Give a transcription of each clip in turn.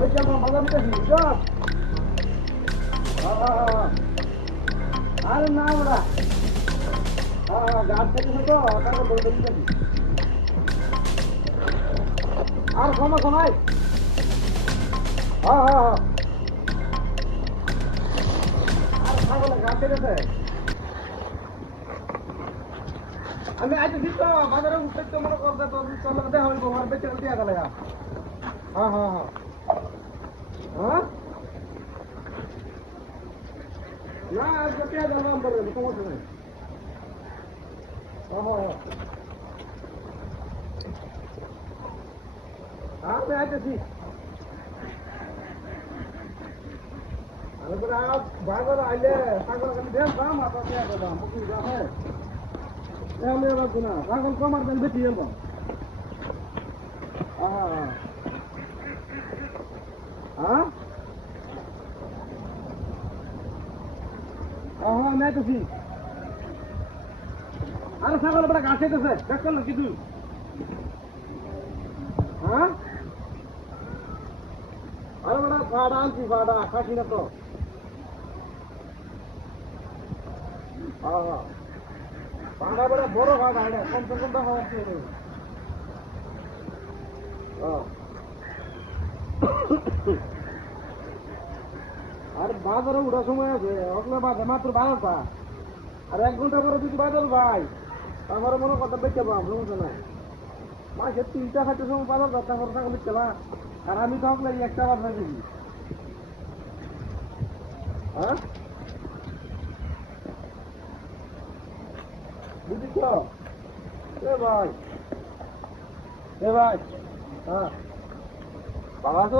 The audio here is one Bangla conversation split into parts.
ওই যে আমার বাজার নিতে দিই যা আরে না ওরা গাছ থেকে তো তারপর বলতে দিতে আর সমস্যা নাই আর ছাগলে গাছ কেটেছে আমি আইতে দিত বাজারে উঠতে তো মনে করতে তো চলে দেখা হইব আমার বেঁচে দিয়া গেল হ্যাঁ না আজকে পেঁয়াজ আনলাম বলে সমস্যা নেই আমি আইতেছি আমি তো বাজারে আইলে ছাগল খালি দেন দাম আপনার পেঁয়াজ দাম বুঝলি আছে এমনি রাখবো না ছাগল কমার দেন বেশি যাবো নেতেছি আরে ছাগল বড় ঘাস খেতেছে দেখ করলো কিছু হ্যাঁ আরে বড় ফাড়া আনছি ফাড়া খাসি না তো ফাড়া বড় বড় ফাড়া এটা কমসে কম দেখা হচ্ছে আর বাজারে উঠার সময় আছে ওগুলো বাজে মাত্র 12টা আর 1 ঘন্টা পরে যদি বাজার ভাই তারপরে মনে কথা বেঁচে পাম সমস্যা নাই মাসে 3টা 4টার সময় বাজার যাচ্ছে তারপরে টাকা বেঁচে পা আর আমি তো আপনার একটা বাজার দিবি হ্যাঁ বুঝিস ভাই হ্যাঁ বাবা তো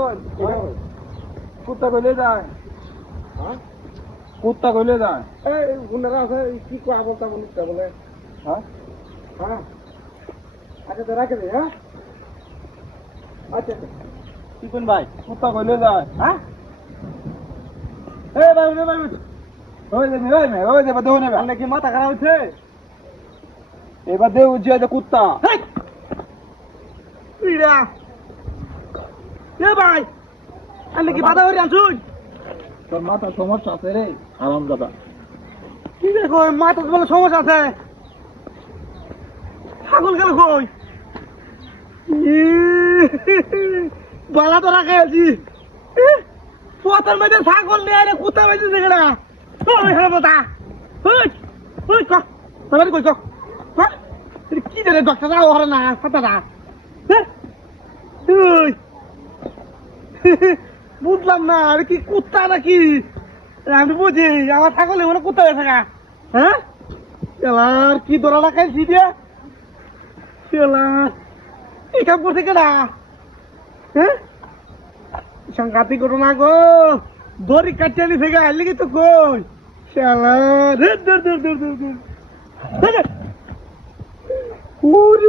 কুত্তা কইলে যায় হ্যাঁ কুত্তা কইলে যায় এই গুন্ডারা আছে কি কয় বলতা বলে হ্যাঁ হ্যাঁ আচ্ছা তো রাখে দে হ্যাঁ আচ্ছা টিপন ভাই কুত্তা কইলে যায় হ্যাঁ এই ভাই ওই যে দেও নেবে নাকি মাথা খারাপ হচ্ছে এবার দেও যে কুত্তা এ ভাই আলে কি বাধা হরি আনছুন তোর মাথা সমস্যা আছে রে আরাম দাদা কি দেখো মাথা বলে সমস্যা আছে ছাগল গেল কই বালা তো রাখে আছি পোতার মধ্যে ছাগল নিয়ে আরে কুত্তা বেঁচে দেখে ওই হ্যাঁ বোতা ওই ক তোমার কই ক কি রে ডক্টর যাও হরে না সাতাটা ওই বুঝলাম না আর কি কুত্তা নাকি আমি বুঝি আমার ছাগলে মনে কুত্তা হয়ে থাকা হ্যাঁ আর কি দোলা রাখাইছি দিয়ে এই কাম করছে কেনা হ্যাঁ সাংঘাতিক ঘটনা গো দড়ি কাটিয়ে নি থেকে আইলে কি তো কই শালা দূর